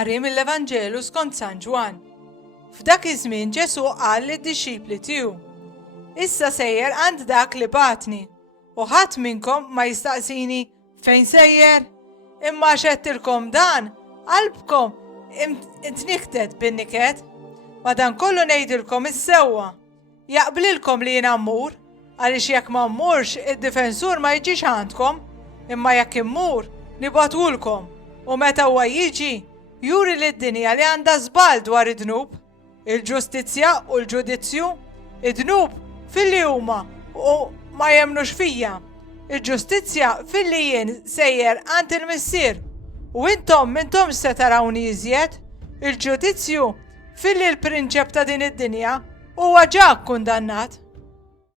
qari mill-Evanġelu skont San Ġwan. F'dak iż-żmien Ġesu qal lid-dixxipli tiegħu: Issa sejjer għand dak li batni, u ħadd minnkom ma jistaqsini fejn sejjer? Imma xettilkom dan, qalbkom intniktet bin-niket. Madankollu ngħidilkom is-sewwa, jaqblilkom li jiena mmur, għaliex jekk ma mmurx id-difensur ma jiġix għandkom, imma jekk immur nibgħatulkom, u meta huwa jiġi juri lid-dinja li għandha żball dwar id-dnub, il-ġustizzja u l-ġudizzju, id-dnub filli huma u ma jemnux fija, il-ġustizzja filli jien sejjer għand il-missier u intom se tarawni iżjed, il-ġudizzju filli l-prinċep ta' din id-dinja huwa ġa kkundannat.